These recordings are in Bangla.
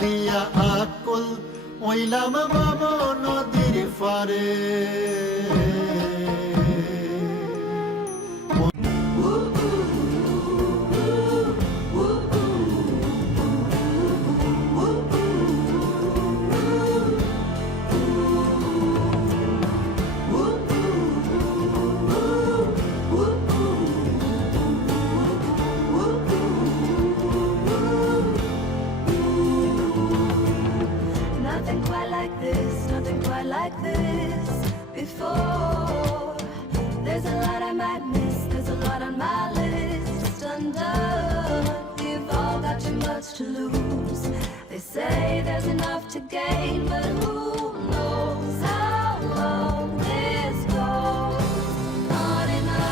দিয়া আকুল ওইলাম বাবা নদীর পারে Nothing quite like this before. There's a lot I might miss, there's a lot on my list undone. We've all got too much to lose. They say there's enough to gain, but who knows how long this goes on and on.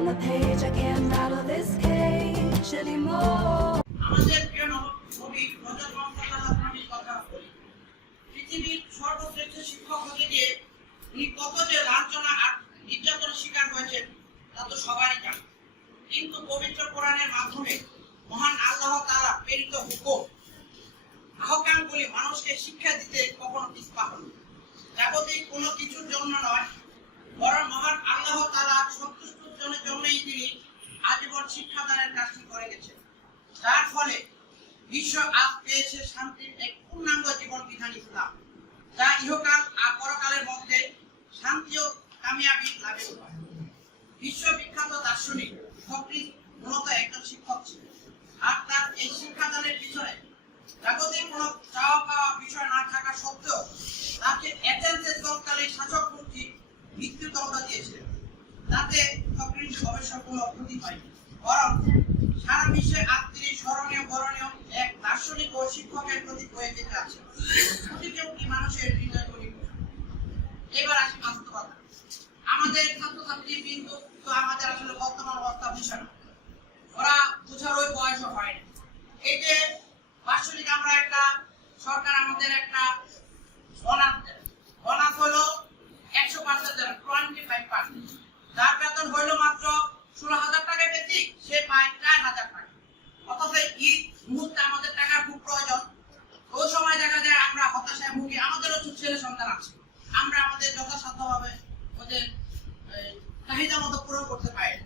On the page, I can't rattle this cage anymore. আমাদের প্রিয় নবী হযরত মুহাম্মদ সাল্লাল্লাহু আলাইহি ওয়াসাল্লামের কথা বলি। পৃথিবীর সর্বশ্রেষ্ঠ শিক্ষক হতে গিয়ে উনি কত যে লাঞ্ছনা আর নির্যাতনের শিকার হয়েছেন তা তো সবারই জানা। কিন্তু পবিত্র কোরআনের মাধ্যমে মহান আল্লাহ তাআলা প্রেরিত হুকুম আহকামগুলি মানুষকে শিক্ষা দিতে কখনো পিছপা হন না। জাগতিক কোনো কিছুর জন্য নয়, বরং মহান আল্লাহ তাআলা সন্তুষ্ট জনের জন্যই তিনি আজীবন শিক্ষাদানের কাজটি করে গেছেন, যার ফলে বিশ্ব আজ পেয়েছে শান্তির এক পূর্ণাঙ্গ জীবন বিধান ইসলাম, যা ইহকাল আর পরকালের মধ্যে শান্তি ও কামিয়াবি লাভের উপায়। বিশ্ববিখ্যাত দার্শনিক সক্রেটিস মূলত একজন শিক্ষক ছিলেন, আর তার এই শিক্ষাদানের পিছনে জাগতিক কোনো চাওয়া পাওয়া বিষয় না থাকা সত্ত্বেও তাকে এথেন্সের তৎকালীন শাসক গোষ্ঠী মৃত্যুদণ্ড দিয়েছিলেন। তাতে সক্রেটিস অবশ্য কোনো ক্ষতি হয়নি, বরং সারা বিশ্বে আজ তিনি স্মরণীয় বরণীয় এক দার্শনিক ও শিক্ষকের প্রতি বয়ে যেতে আছেন। প্রতিকেও কি মানুষের হৃদয় করি। এবার আসি বাস্তবতা। আমাদের ছাত্রছাত্রী বিন্দু তো আমাদের আসলে বর্তমান অবস্থা বুঝে না, ওরা বুঝার ওই বয়সও হয় না। এই যে বাৎসরিক আমরা একটা সরকার আমাদের একটা বোনাস হলো 100%, 25%, যার বেতন হইল মাত্র 16,000 টাকা বেশি, সে পায় 4,000 টাকা। অথচ এই মুহূর্তে আমাদের টাকার খুব প্রয়োজন। ওই সময় দেখা যায় আমরা হতাশায় ভুগি, আমাদেরও ছেলে সন্তান আছে, আমরা আমাদের যথাসাধ্যভাবে ওদের চাহিদা মতো পূরণ করতে পারি।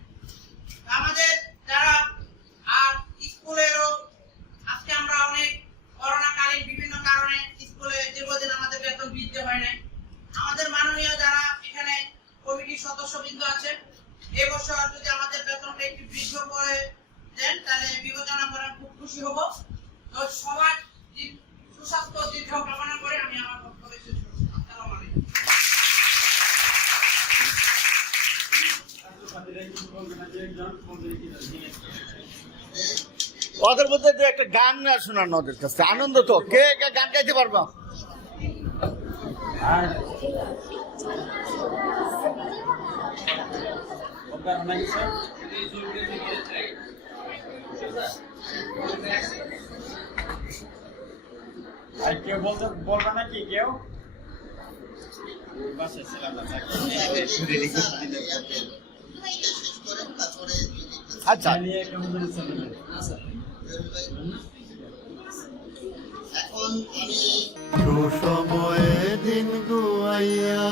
আমাদের যারা আর স্কুলেরও আজকে আমরা অনেক করোনাকালীন বিভিন্ন কারণে স্কুলে দীর্ঘদিন আমাদের বেতন বৃদ্ধি হয় নাই। আমাদের মাননীয় যারা এখানে কমিটির সদস্যবৃন্দ আছে, এবছর যদি আমাদের বেতনটা একটু বৃদ্ধি করে দেন তাহলে বিবেচনা করে খুব খুশি হব। তো সবার সুস্বাস্থ্য দীর্ঘ কামনা করে আমি আমার বক্তব্য শেষ করছি। আসসালামু আলাইকুম। ওদের মধ্যে যে একটা গান শোনানো ওদের কাছে আনন্দ, তো কে গান গাইতে পারবা? আর কেউ বলবে নাকি কেউ? আচ্ছা, সুসময়ে দিন গুয়াইয়া